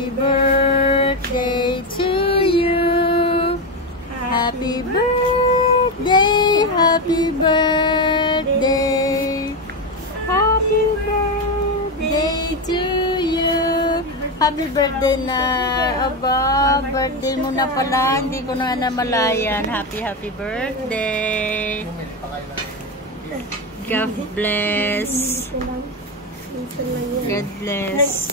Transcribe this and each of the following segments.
Happy birthday to you. Happy birthday, happy birthday. Happy birthday to you. Happy birthday na. Aba, birthday mo na pala. Hindi ko na namalayan. Happy birthday. God bless. God bless.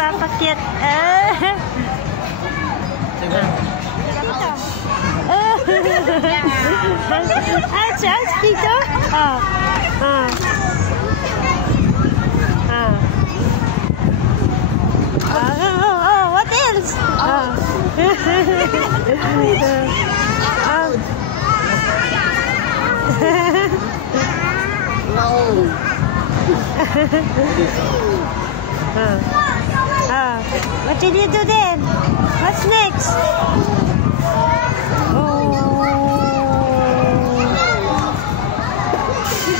Papakyat. Just dito. What else? What did you do then? What's next?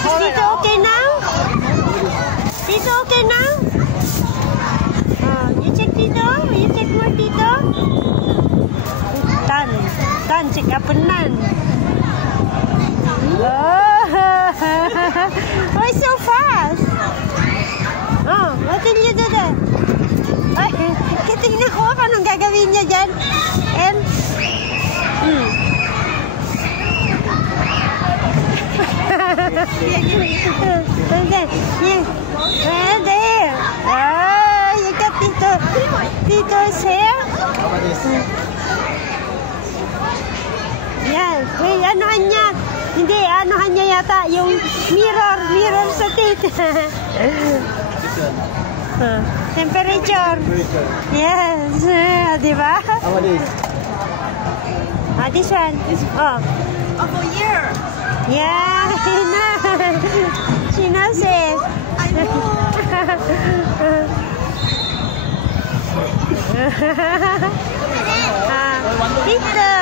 Is Tito okay now? Tito okay now? You check Tito? You check more Tito? Done. Check up and down. Why so fast? What did you do then? Ay, tingnan ko anong gagawin niya dyan. And, there. You got Tito's hair? Yan. Wait, anuhan niya? Hindi, anuhan niya yata yung mirror sa Tito. Temperature. Yes. Diba? What is? This one. Of a year. Yeah. She knows it. I know. Tito.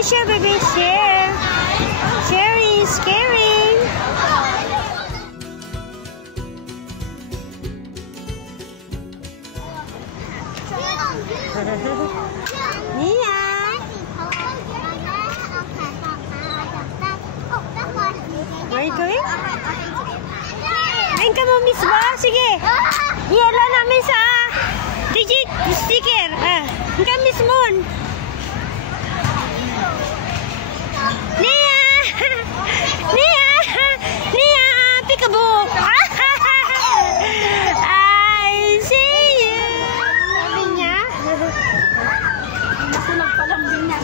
Sure, baby, share. Sharing is caring. Nia. Where are you going? ka mo, Miss ba? Sige. Iala namin sa digit sticker. Ang ka, Miss Moon. Nia! Nia! Nia! Peekaboo! I see you! Sabi niya. Nasunog pa lang din niya.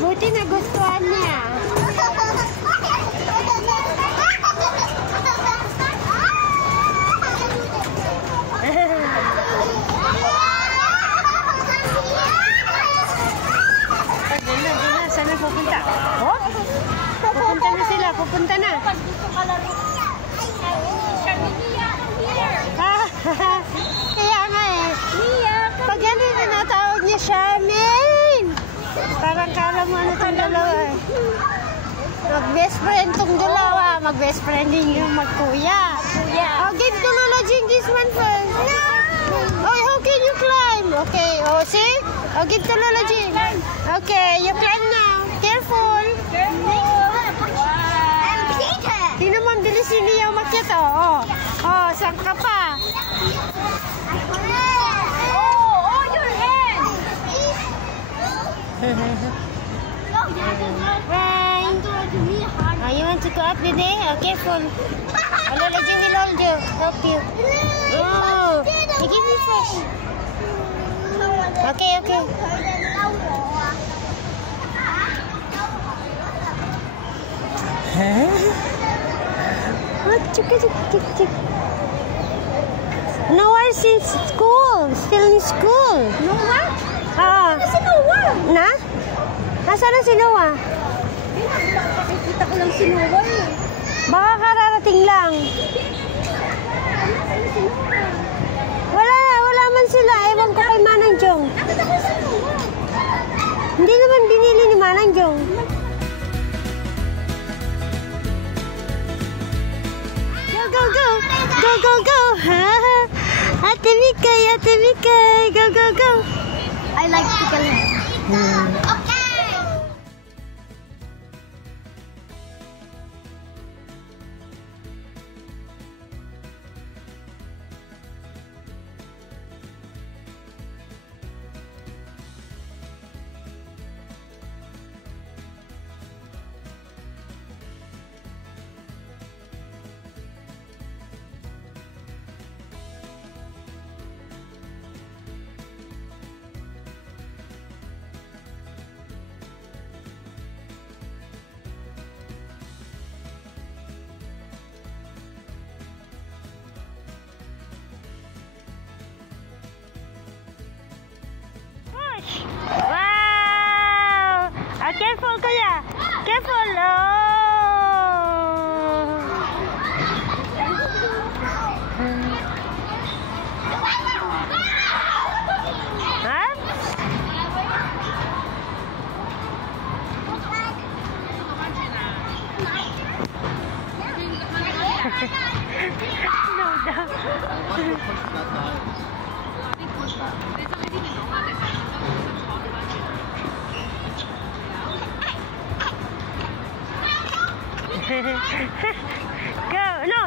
Buti nagustuhan niya. Saan na pupunta? Oh? Pupunta na sila, pupunta na. Kaya nga eh. Pag yan yung tinatawag niya, Charmaine. Parang kala mo ano itong dalawa eh. Mag-best friend itong dalawa. Mag-best friend din yung magkuya. Oh, give to Lola Jing this one first. Oh, how can you climb? Okay, oh, see? Oh, give to Lola Jing. Okay, you climb now. Careful. Tingnan mo, ang bilis hindi yung umakyat, oh. Oh, saan ka pa? Oh, your hand! Right. Oh, you want to go up the day? Oh, careful. Oh, Lola Jing will hold you. Help you. Oh, you give me fish. Okay, okay. What? Noah since school. Still in school. Noah? Si Noah? Na? Nasaan na si Noah? Nakikita ko lang si Noah eh. Baka kararating lang. Wala man sila. Ewan ko kay Manang Jong. Nakita ko si Noah. Hindi naman binili ni Manang Jong. Go, go, go. Go, go, go. Ate Mikay. Go, go, go. I like pickle. Okay. Wow! Careful, kuya. Careful. Go.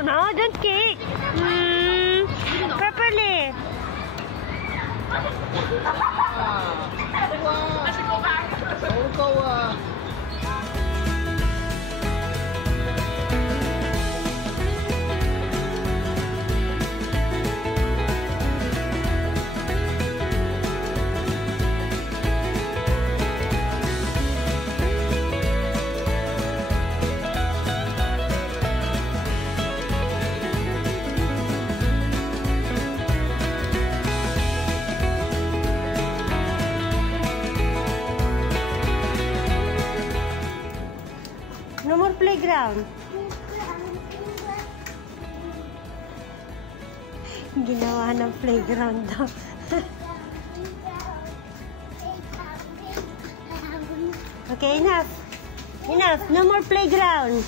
No, don't kick. Properly. No more playground. Ginawa ng playground daw. Okay, enough. No more playground.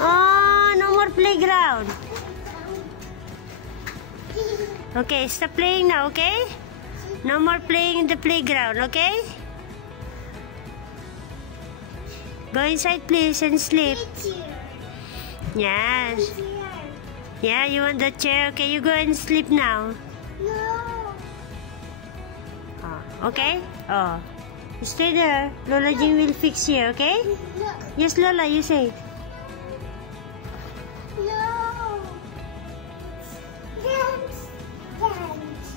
Oh, no more playground. Okay, stop playing now, okay? No more playing in the playground, okay? Go inside, please, and sleep. Yes. Yeah, you want the chair? Okay, you go and sleep now. No. Oh, okay? Oh. Stay there. Lola Jean will fix you, okay? No. Yes, Lola, you say. No. Dance. Dance.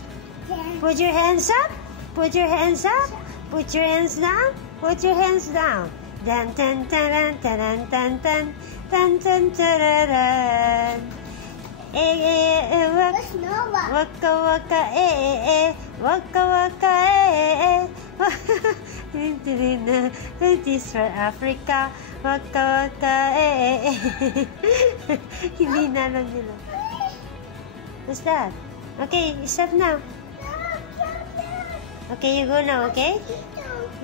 Dance. Put your hands up. Put your hands up. Put your hands down. Put your hands down. Dun dun dun dun dun dun dun dun dun dun dun. That's Nova. Waka waka waka waka This for Africa. Waka waka Hindi na lang nila. What's that? Okay, stop now. Okay, you go now, okay?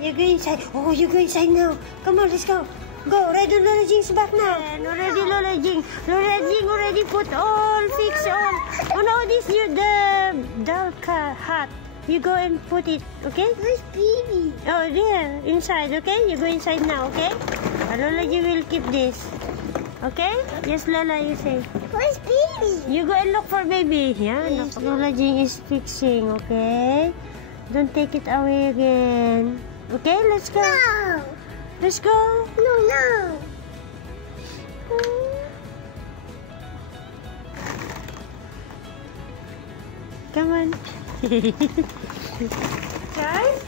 You go inside. Oh, you go inside now. Come on, let's go. Go, ready Lola Jing's back now. And already Lola Jing. Lola Jing already put all, fix all. Oh no, this is the dark hat. You go and put it, okay? Where's baby? Oh, there, inside, okay? You go inside now, okay? Lola Jing will keep this. Okay? Yes, Lola, you say. Where's baby? You go and look for baby. Yeah, Lola Jing is fixing, okay? Don't take it away again. Okay, let's go. No. Let's go. No, no. Come on. Guys?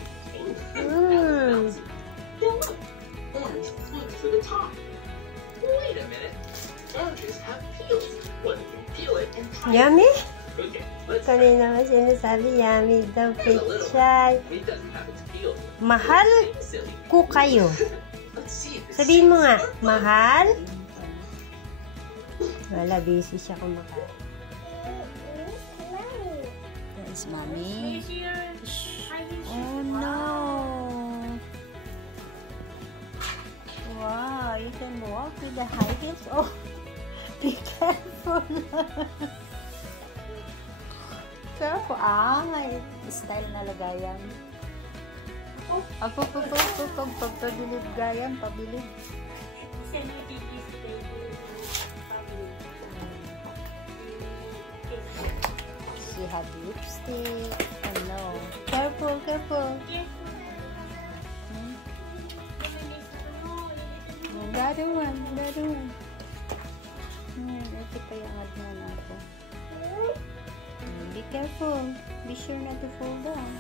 Orange points to the top. Wait a minute. Oranges have peels. What if you peel it and try Yummy? it? Okay, let's try it. Kanina ba sinasabi yummy daw, pichay. It doesn't have its peels. Mahal Silly. ko kayo. Let's see if it's Sabihin mo nga, mahal? Wala, busy siya kumakain. Yes, mommy. Oh no. Wow, you can walk with the high heels. Oh, be careful. Careful. Ah, may style na lagayan. Pagpabilib gayan, pabilib. She had lipstick. Oh no. Careful, careful. The other one, the other one. Ito pa yung adna nato. Be careful. Be sure not to fall down.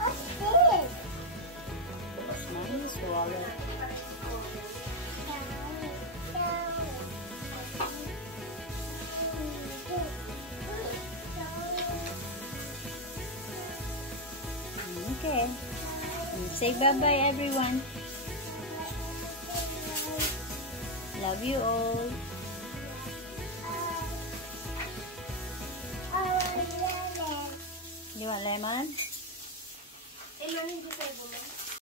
What's this? That's mommy's wallet. Okay. Say bye-bye, everyone. Love you all. You want lemon? Lemon hindi tayo bumalik.